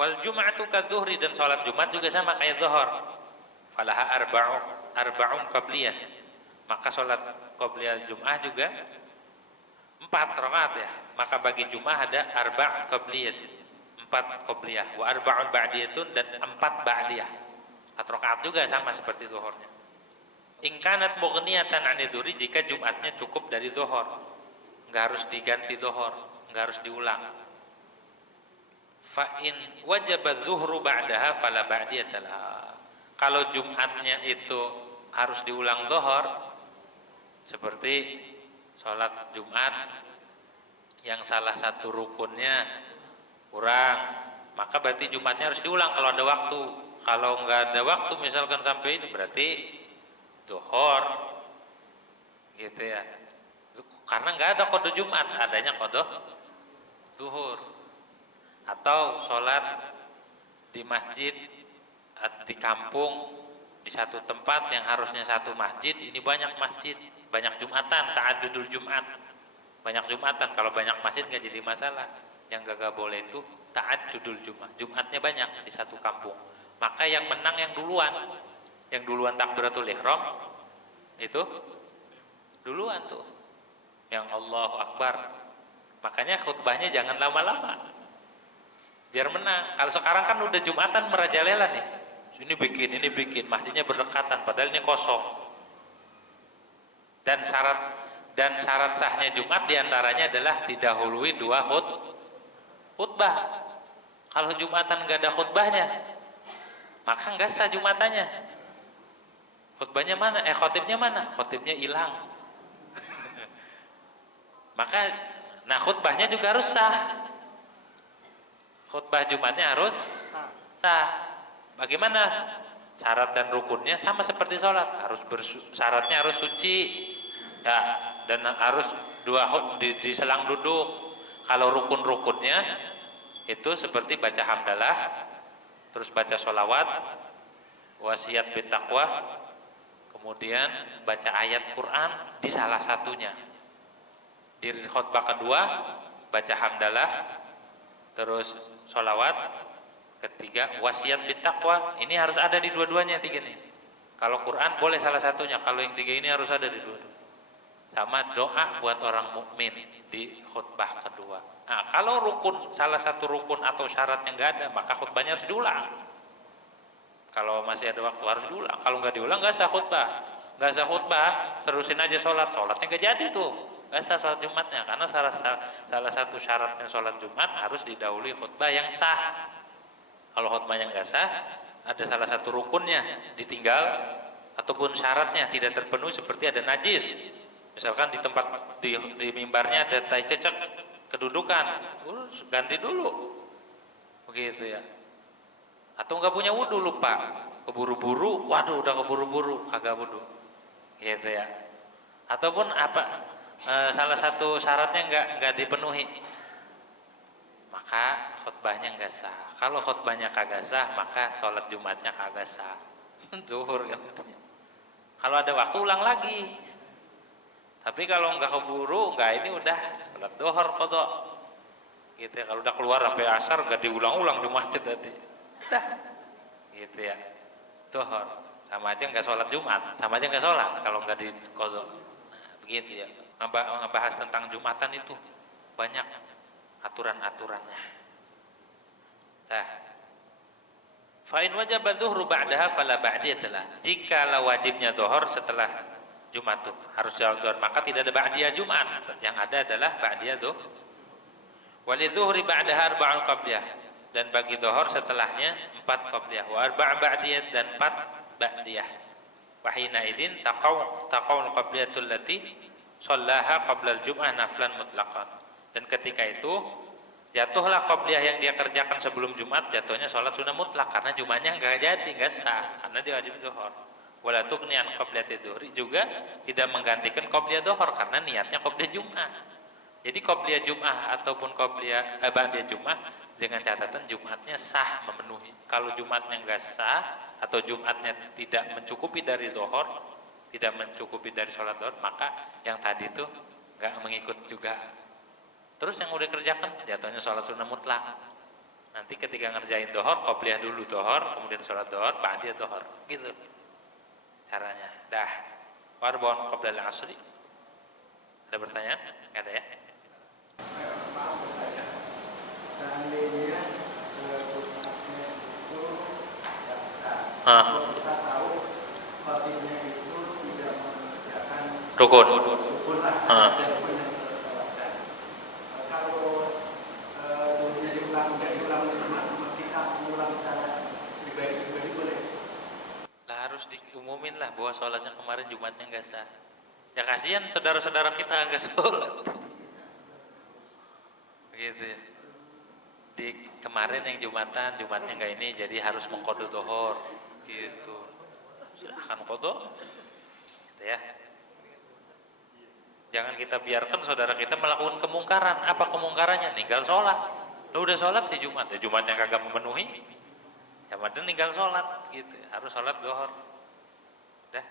Wal jum'atu kadzuhri, dan sholat Jumat juga sama kayak zuhur. Falaha arba'un qabliyah, maka sholat qabliyah Jum'ah juga 4 rakaat ya. Maka bagi Jum'ah ada arba' qabliyah, 4 qabliyah, wa arba'un ba'diyatun, dan 4 ba'diyah. 4 rakaat juga sama seperti zuhurnya. In kanat mughniyatan 'ani dzuri, jika Jumatnya cukup dari zuhur, enggak harus diganti zuhur, enggak harus diulang. Fa in wajaba dzuhru ba'daha fala ba'diyata laha. Kalau Jumatnya itu harus diulang zuhur, seperti sholat Jumat yang salah satu rukunnya kurang, maka berarti Jumatnya harus diulang kalau ada waktu. Kalau nggak ada waktu misalkan sampai ini, berarti zuhur gitu ya, karena nggak ada qada Jumat, adanya qada zuhur. Atau sholat di masjid di kampung, di satu tempat yang harusnya satu masjid, ini banyak masjid, banyak Jumatan, ta'addudul Jumat, banyak Jumatan. Kalau banyak masjid nggak jadi masalah. Yang gak boleh itu ta'addudul Jumat, Jumatnya banyak di satu kampung. Maka yang menang yang duluan takbiratul ihram itu duluan tuh, yang Allahu Akbar. Makanya khutbahnya jangan lama-lama biar menang. Kalau sekarang kan udah Jumatan merajalela nih, ini bikin masjidnya berdekatan padahal ini kosong. Dan syarat sahnya Jumat diantaranya adalah didahului 2 khutbah. Kalau Jumatan nggak ada khutbahnya, maka nggak sah Jumatannya. Khutbahnya mana? Khotibnya mana? Khotibnya hilang. Maka khutbahnya juga harus sah. Khutbah Jumatnya harus sah. Bagaimana? Syarat dan rukunnya sama seperti sholat. Syaratnya harus suci ya, dan harus 2 di selang duduk. Kalau rukun-rukunnya itu seperti baca hamdalah, terus baca sholawat, wasiat bitaqwa, kemudian baca ayat Quran di salah satunya. Di khutbah kedua baca hamdalah, terus sholawat, ketiga wasiat bitaqwa. Ini harus ada di dua-duanya 3 nih. Kalau Quran boleh salah satunya, kalau yang 3 ini harus ada di dua-duanya. Sama doa buat orang mukmin di khutbah kedua. Nah, kalau salah satu rukun atau syarat yang nggak ada, maka khutbahnya harus diulang. Kalau masih ada waktu harus diulang. Kalau nggak diulang nggak sah khutbah. Nggak sah khutbah, terusin aja sholatnya nggak jadi tuh. Nggak sah sholat Jumatnya, karena salah satu syaratnya sholat Jumat harus didahului khutbah yang sah. Kalau khutbahnya nggak sah, ada salah satu rukunnya ditinggal ataupun syaratnya tidak terpenuhi, seperti ada najis. Misalkan di tempat di mimbarnya ada tai cecek kedudukan, ganti dulu, begitu ya. Atau nggak punya wudhu, lupa, keburu-buru, waduh udah keburu-buru kagak wudhu, gitu ya. Ataupun salah satu syaratnya nggak dipenuhi, maka khutbahnya nggak sah. Kalau khutbahnya kagak sah, maka sholat Jumatnya kagak sah. Zuhur kan. Kalau ada waktu ulang lagi. Tapi kalau nggak keburu, nggak, ini udah sholat zuhur qadha. Gitu ya. Kalau udah keluar sampai asar nggak diulang-ulang Jumatnya tadi. Udah. Gitu ya. Zuhur. Sama aja nggak sholat Jumat, sama aja nggak sholat kalau nggak di qadha. Begitu ya. Ngebahas tentang Jumatan itu banyak aturan-aturannya. Nah, fa in wajaba dzuhru ba'daha fala ba'diyatalah. Jika wajibnya zuhur setelah Jumat tuh harus jalan zuhur, maka tidak ada ba'diyah Jumat. Yang ada adalah ba'diyah zuhur. Walidzuhri ba'daha arba'un qabliyah, dan bagi zuhur setelahnya 4 qabliyah, wa arba' ba'diyah, dan 4 ba'diyah. Wa hina idzin taqaul qabliyatul lati shallaha qabla al-jum'ah naflan mutlaqan. Dan ketika itu jatuhlah qabliyah yang dia kerjakan sebelum Jumat, jatuhnya sholat sunnah mutlak, karena Jumatnya nggak jadi, nggak sah, karena dia wajib zuhur. Wala tughni an qabliyati dzuhri, juga tidak menggantikan qabliyah zuhur karena niatnya qabliyah Jumat. Jadi qabliyah Jumat ataupun qabliyah ba'diyah Jumat dengan catatan Jumatnya sah, memenuhi. Kalau Jumatnya nggak sah atau Jumatnya tidak mencukupi dari zuhur, tidak mencukupi dari sholat zuhur, maka yang tadi itu nggak mengikut juga. Terus yang udah kerjakan jatuhnya sholat sunnah mutlak. Nanti ketika ngerjain dohor, qobliyah dulu dohor, kemudian sholat dohor, ba'diyah dohor, gitu caranya. Dah. Warbon qoblal asri. Ada pertanyaan? Nggak ada ya? Maaf bertanya, seandainya Jumatnya itu tidak sah, kalau kita tahu khotibnya itu tidak mengerjakan Rukun. rukun lah, ada rukun yang terlewatkan. Kalau rukunnya nggak diulang bersama, kita mengulang secara pribadi boleh. Lah harus diumumin lah bahwa sholatnya kemarin Jumatnya nggak sah. Ya kasihan saudara-saudara kita nggak sholat. Gitu ya. Di kemarin yang Jumatnya nggak ini, jadi harus mengqadha dohor. Gitu. Silahkan qadha. Gitu ya. Jangan kita biarkan saudara kita melakukan kemungkaran. Apa kemungkarannya? Ninggal sholat. Lu udah sholat sih Jumat, ya Jumatnya kagak memenuhi. Ya padahal ninggal sholat gitu. Harus sholat dohor. Udah.